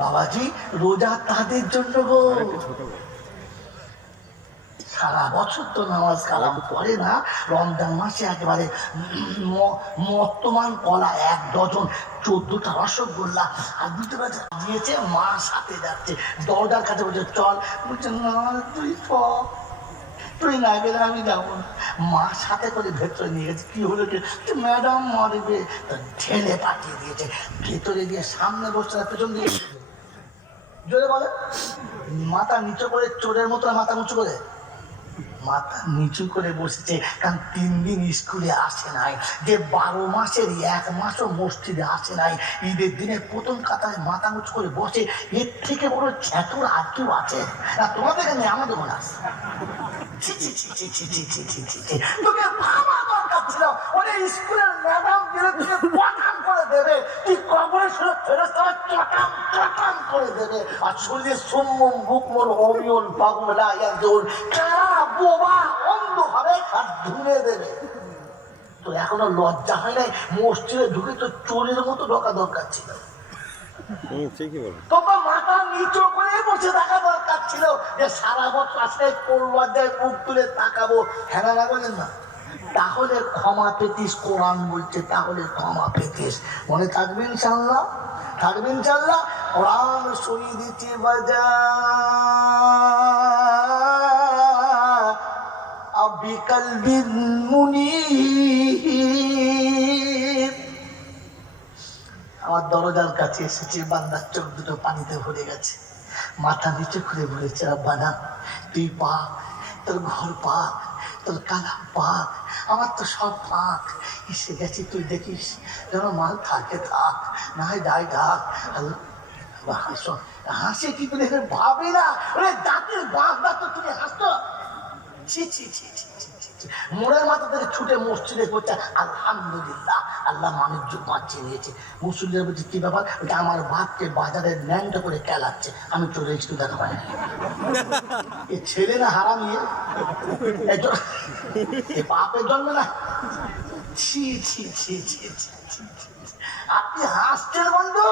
বাবাজি রোজা তাদের জন্য গো, সারা বছর তো নামাজ কালাম পড়ে না, রমজান মাসে একেবারে মর্তমান কলা 1 ডজন, 14টা রসগোল্লা আর 2টো বাজে দিয়েছে, মা সাথে যাচ্ছে, দরজার কাছে বলছে চল, বলছে না তুই না গেলে আমি যাবো না। মা সাথে করে ভেতরে নিয়ে গেছে, কি হলো কি ম্যাডাম মারবে, ঠেলে পাঠিয়ে দিয়েছে, ভেতরে দিয়ে সামনে বসছে না পেছন দিয়ে, জোরে বলে মাথা নিচু করে, চোরের মতো মাথা উঁচু করে, মাথা নিচু করে বসেছে, কারণ 3 দিন স্কুলে আসে নাই, যে 12 মাসের 1 মাসও মসজিদে আসে নাই, ঈদের দিনে প্রথম কাতারে মাথা উঁচু করে বসে, এর থেকে বড় ছ্যাঁচুর আর কেউ আছে না? তোমাদের এখানে আমাদের মনে আছে? তোকে ভাবা দরকার ছিল, ওরে স্কুলের ম্যাডাম গেলে তুই পটান করে দেবে, তুই কবরে শুনে ফেরেশতারা চটাম চটাম করে দেবে, আর শরীরে সম্মম বুকমন অমিয়ন পাগলা ইয়াজুর কারা বোবা অন্ধ হবে আর ধুনে দেবে। তো এখনো লজ্জা হয় নাই, মসজিদে ঢুকে তো চোরের মতো ঢোকা দরকার ছিল, তোমার মাথা নিচু করে বসে থাকা দরকার ছিল, যে সারা বছর আসলে কোন লজ্জায় মুখ তুলে তাকাবো, হ্যাঁ না বলেন না? তাহলে ক্ষমা পেতিস, কোরআন বলছে তাহলে ক্ষমা পেতিস, মনে থাকবে ইনশাল্লাহ, থাকবে ইনশাল্লাহ। কোরআন শুনিয়ে দিচ্ছি বাজা আবি কলবিন মুনীব, আমার দরজার কাছে এসেছে, বান্দার চোখ দুটো পানিতে ভরে গেছে, মাথা নিচে করে বলেছে আব্বানা তুই পাক, তোর ঘর পাক, তোর কালাম পাক, আমার তো সব পাক, এসে গেছি, তুই দেখিস যেন মাল থাকে থাক, না হয় যাই ডাক। হাসো, হাসে কি তুমি ভাবে না, ওরে দাঁতের বাঘ তো তুমি হাসতো, মোড়ের মাথা থেকে ছুটে মসজিদে করছে আলহামদুলিল্লাহ, আল্লাহ মানুষ বাঁচিয়ে নিয়েছে। মুসলিমরা বলছে কি ব্যাপার, ওটা আমার বাপকে বাজারে ন্যাংটা করে কেলাচ্ছে, আমি চলে এসেছি দেখা পাই, এ ছেলে না হারামি, এ বাপের জন্ম না, ছি ছি ছি ছি ছি। আপনি হাসছেন বন্ধু,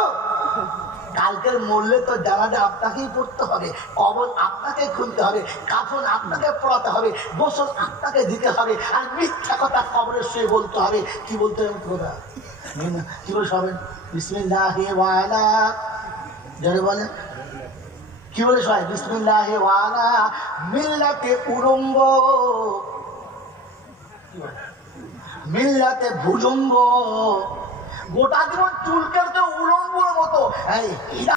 কালকের মরলে তো জানাজা আপনাকেই পড়তে হবে, কবর আপনাকে খুলতে হবে, কাফন আপনাকে পড়াতে হবে, গোসল আপনাকে দিতে হবে, আর মিথ্যা কথা কবরে শুয়ে বলতে হবে। কি বলতে হবে কথা, কি বলে সবেন বিসমিল্লাহি ওয়া আলা, জোরে বলেন কি বলে সবাই, বিসমিল্লাহি ওয়া আলা মিল্লাতে উরঙ্গ, মিল্লাতে ভুজঙ্গ, গোটা জীবন চুলকের যে উলঙ্গর মতো